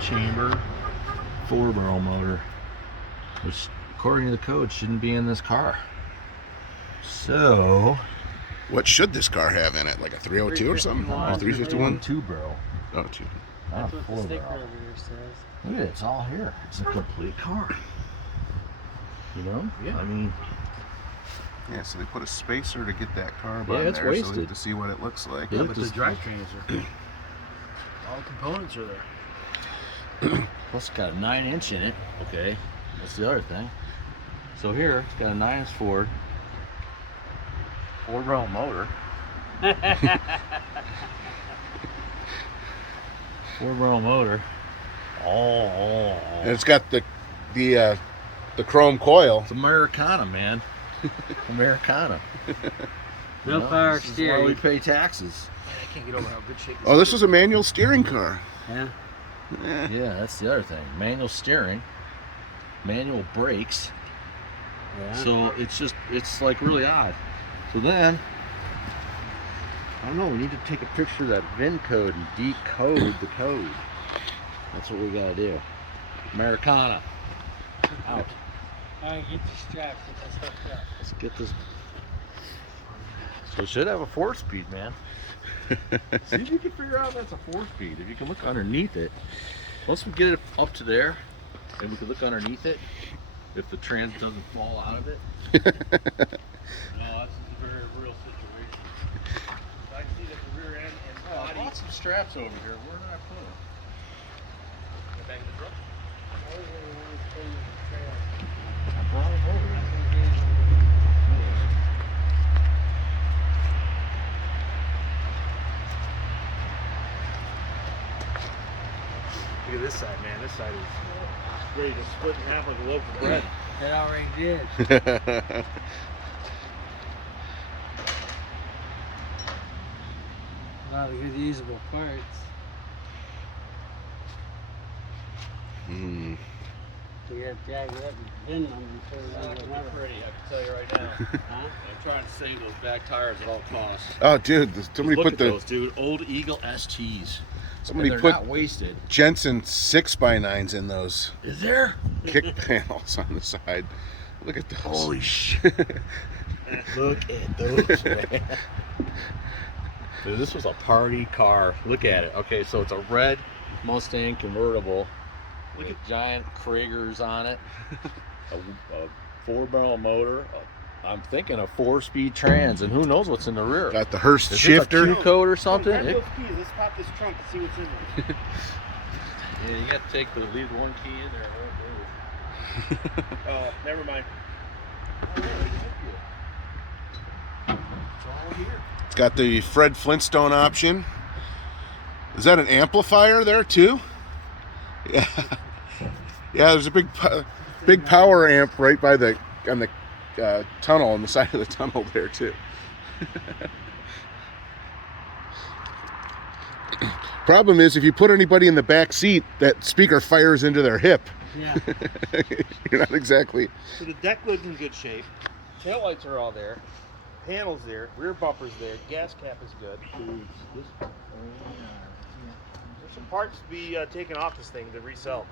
chamber 4-barrel motor, which according to the code shouldn't be in this car. So what should this car have in it? Like a 302 or something? 351? 2-barrel. Oh, 2. That's what the sticker 4-barrel. over here says. Look at it, it's all here. It's a complete car. You know? Yeah. I mean, Yeah, so they put a spacer to get that carb Yeah, on it's there, so we wasted. have to see what it looks like. Yeah, But the drivetrains are, all components are there. plus it's got a 9-inch in it. Okay, that's the other thing. So here, it's got a 9-inch Ford 4-barrel motor. 4-barrel motor. And it's got the chrome coil. It's Americana, man. Americana. No You know, power this is why we steering. pay taxes. I can't get over how good shape Oh, this is a manual steering car. Yeah. Yeah, that's the other thing. Manual steering, manual brakes. Yeah. So it's like really odd. So then, I don't know, we need to take a picture of that VIN code and decode the code. That's what we gotta do. Americana. Out. Alright, get the straps. Get that stuff out. Let's get this. So it should have a 4-speed, man. See if you can figure out that's a 4-speed. If you can look underneath it. Once we get it up to there, and we can look underneath it, if the trans doesn't fall out of it. No, this is a very real situation. I can see that the rear end and I body. bought some straps over here. Where did I put them? The back of the truck. I brought them over. Look at this side, man. This side is ready to split in half like a loaf of bread. It already did. A lot of good usable parts. Hmm. You have to tag it up and VIN number and It's not pretty, I can tell you right now. Huh? I'm trying to save those back tires at all costs. Oh, dude, somebody Look put at the those, dude. Old Eagle STs. somebody And they're put not wasted. Jensen 6x9s in those Is there? kick panels on the side. Look at those. Holy shit. Look at those, man. Dude, this was a party car. Look at it. Okay, so it's a red Mustang convertible. Look at giant Kragers on it. A 4-barrel motor. I'm thinking a 4-speed trans, and who knows what's in the rear. Got the Hearst Is shifter. this a Q-code or something? Grab those keys. Let's pop this trunk and see what's in there. Yeah, you got to leave one key in there. Oh, never mind. It's all here. It's got the Fred Flintstone option. Is that an amplifier there too? Yeah. Yeah, there's a big power amp right by the tunnel, on the side of the tunnel there too. Problem is, if you put anybody in the back seat, that speaker fires into their hip. Yeah. You're not exactly. So the deck lid's in good shape. Tail lights are all there. Panels there. Rear bumper's there. Gas cap is good. There's some parts to be taken off this thing to resell.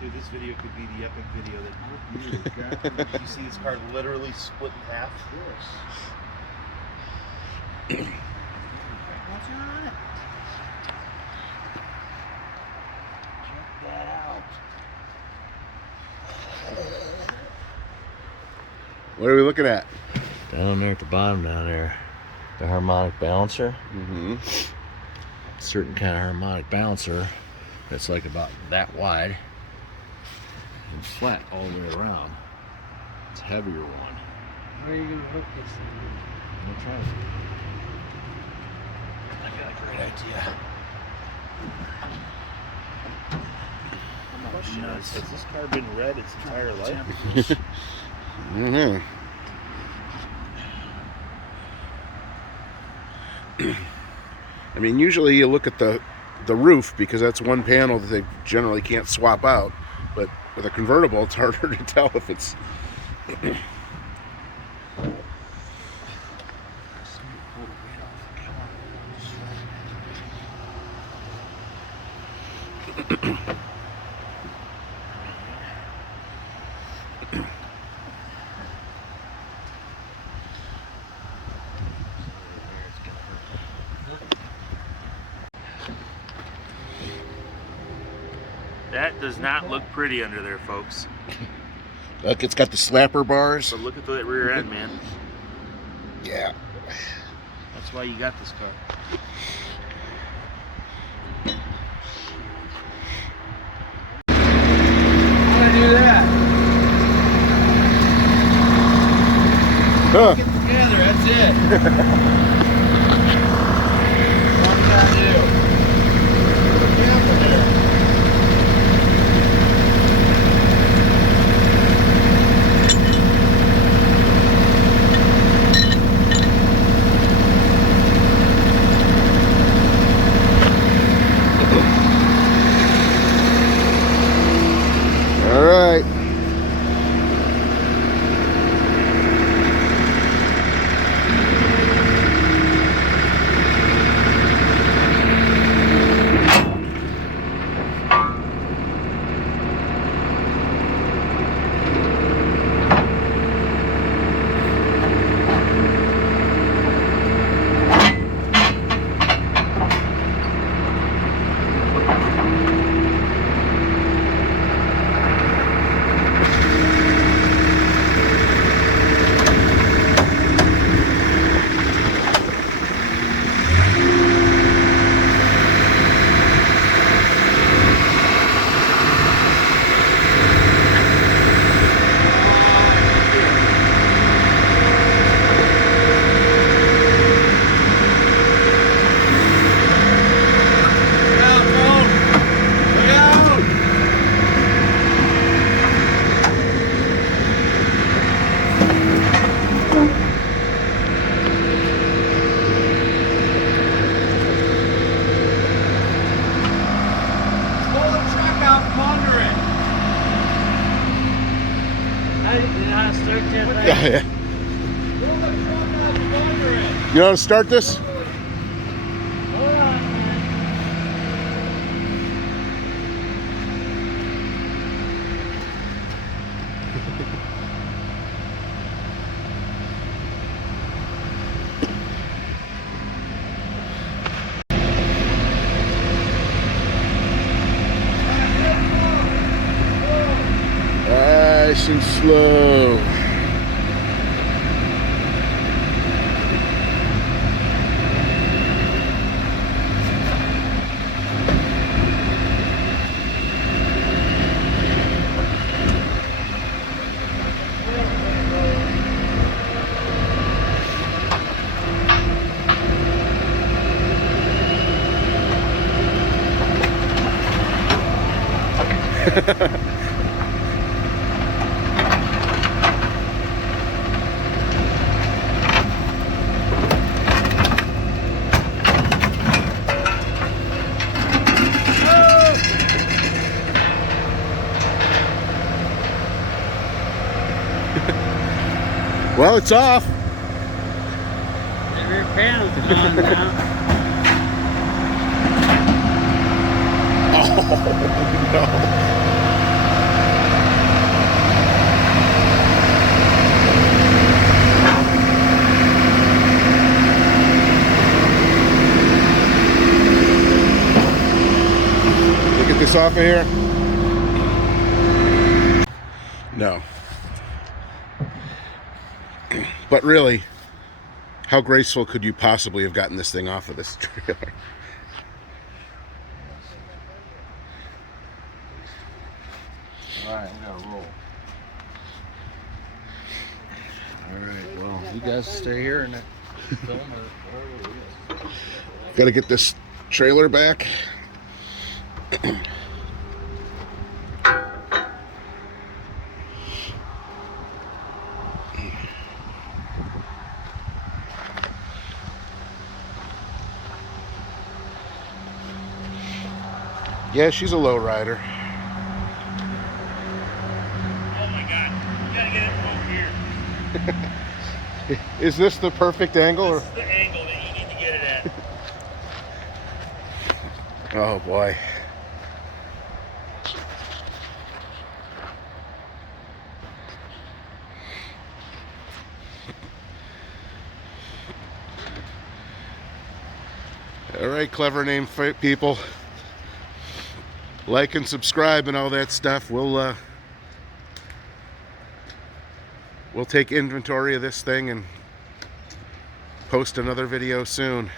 Dude, this video could be the epic video that you see this car literally split in half. What's on it? Check that out. What are we looking at? Down there at the bottom, down there, the harmonic balancer. Mm-hmm. Certain kind of harmonic balancer that's like about that wide and flat all the way around. It's a heavier one. Where are you going to hook this thing? I'm gonna try it. I got a great idea. Question is, has this car been red its entire life? Mm-hmm. I mean, usually you look at the roof because that's one panel that they generally can't swap out. But with a convertible, it's harder to tell if it's That does not look pretty under there, folks. Look, it's got the slapper bars. But look at that rear end, man. Yeah. That's why you got this car. How do I do that? Huh. Get together, that's it. What can I do? Careful there. All right. Yeah. You know how to start this? Nice and slow. Well, it's off. The rear panel's gone now. Oh, no. Get this off of here? No. But really, how graceful could you possibly have gotten this thing off of this trailer? Alright, we gotta roll. Alright, well, you guys stay here and film or whatever it is. Got to get this trailer back. Yeah, she's a low rider. Oh my god, you gotta get it from over here. Is this the perfect angle? This is the angle that you need to get it at. Oh boy. All right, clever name people. Like and subscribe and all that stuff. We'll take inventory of this thing and post another video soon.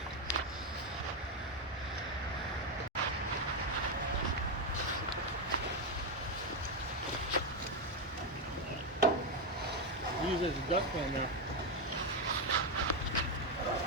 Use it as a duck pond now.